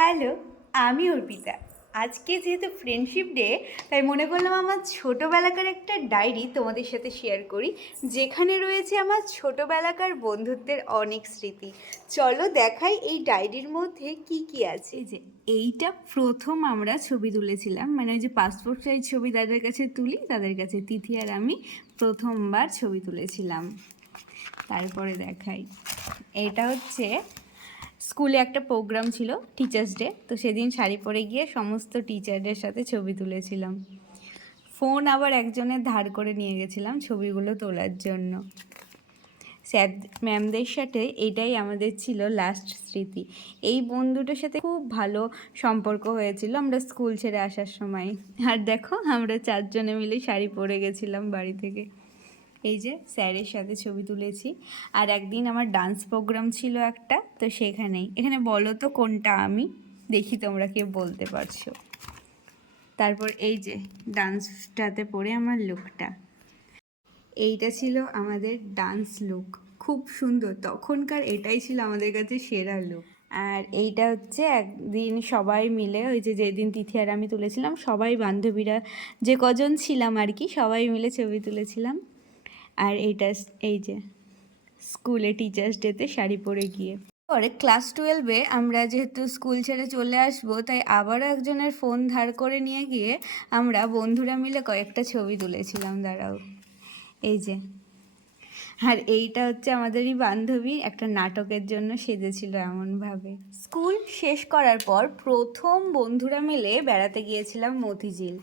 Hello, আমি অর্পিতা। আজকে যেহেতু ফ্রেন্ডশিপ ডে, তাই মনে করলাম আমার ছোটোবেলাকার একটা ডায়েরি তোমাদের সাথে শেয়ার করি, যেখানে রয়েছে আমার ছোটোবেলাকার বন্ধুত্বের অনেক স্মৃতি। চলো দেখাই এই ডায়েরির মধ্যে কি কি আছে। এই যে এইটা প্রথম আমরা ছবি তুলেছিলাম, মানে ওই যে পাসপোর্ট সাইজ ছবি তাদের কাছে তুলি, তাদের কাছে তিথি আর আমি প্রথমবার ছবি তুলেছিলাম। তারপরে দেখাই, এটা হচ্ছে স্কুলে একটা প্রোগ্রাম ছিল, টিচার্স ডে, তো সেদিন শাড়ি পরে গিয়ে সমস্ত টিচারদের সাথে ছবি তুলেছিলাম। ফোন আবার একজনের ধার করে নিয়ে গেছিলাম ছবিগুলো তোলার জন্য। স্যার ম্যামদের সাথে এটাই আমাদের ছিল লাস্ট স্মৃতি। এই বন্ধুটার সাথে খুব ভালো সম্পর্ক হয়েছিল আমরা স্কুল ছেড়ে আসার সময়। আর দেখো আমরা চারজনে মিলে শাড়ি পরে গেছিলাম বাড়ি থেকে। এই যে স্যারের সাথে ছবি তুলেছি। আর একদিন আমার ডান্স প্রোগ্রাম ছিল একটা, তো এখানে বলো তো কোনটা আমি, দেখি তোমরা কেউ বলতে পারছো। তারপর এই যে ডান্সটাতে পরে আমার লুকটা, এইটা ছিল আমাদের ডান্স লুক, খুব সুন্দর। তখনকার এটাই ছিল আমাদের কাছে সেরা লুক। আর এইটা হচ্ছে একদিন সবাই মিলে, ওই যে যেদিন তিথি আর আমি তুলেছিলাম, সবাই বান্ধবীরা যে কজন ছিলাম আর কি, সবাই মিলে ছবি তুলেছিলাম। আর এই যে স্কুলে টিচার্স ডেতে শাড়ি পরে গিয়ে। পরে ক্লাস 12-এ আমরা যেহেতু স্কুল ছেড়ে চলে আসবো, তাই আবারও একজনের ফোন ধার করে নিয়ে গিয়ে আমরা বন্ধুরা মিলে কয়েকটা ছবি তুলেছিলাম। দাঁড়াও, এই যে। আর এইটা হচ্ছে আমাদেরই বান্ধবী একটা নাটকের জন্য সেজেছিল এমনভাবে। স্কুল শেষ করার পর প্রথম বন্ধুরা মিলে বেড়াতে গিয়েছিলাম মতিঝিল।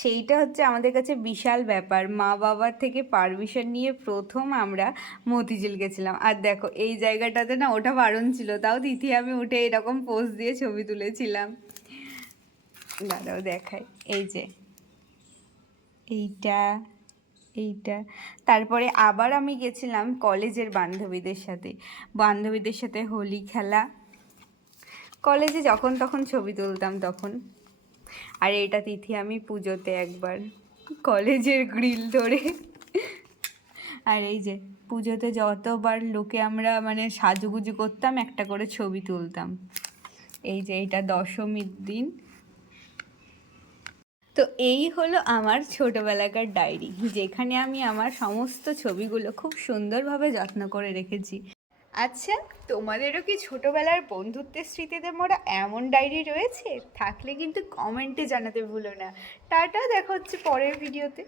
সেইটা হচ্ছে আমাদের কাছে বিশাল ব্যাপার, মা বাবার থেকে পারমিশন নিয়ে প্রথম আমরা মতিঝিল গেছিলাম। আর দেখো এই জায়গাটাতে না ওটা বারণ ছিল, তাও তিথি আমি উঠে এরকম পোজ দিয়ে ছবি তুলেছিলাম। দাঁড়াও দেখাই, এই যে এইটা। তারপরে আবার আমি গেছিলাম কলেজের বান্ধবীদের সাথে হোলি খেলা। কলেজে যখন তখন ছবি তুলতাম তখন। আর এটা তিথি আমি পুজোতে একবার কলেজের গ্রিল ধরে। আর এই যে পুজোতে যতবার লোকে আমরা মানে সাজুগুজু করতাম, একটা করে ছবি তুলতাম। এই যে এটা দশমীর দিন। তো এই হলো আমার ছোটোবেলাকার ডায়েরি, যেখানে আমি আমার সমস্ত ছবিগুলো খুব সুন্দরভাবে যত্ন করে রেখেছি। আচ্ছা, তোমাদেরও কি ছোটোবেলার বন্ধুত্বের স্মৃতিতে মোরা এমন ডায়েরি রয়েছে? থাকলে কিন্তু কমেন্টে জানাতে ভুলো না। টাটা, দেখা হচ্ছে পরের ভিডিওতে।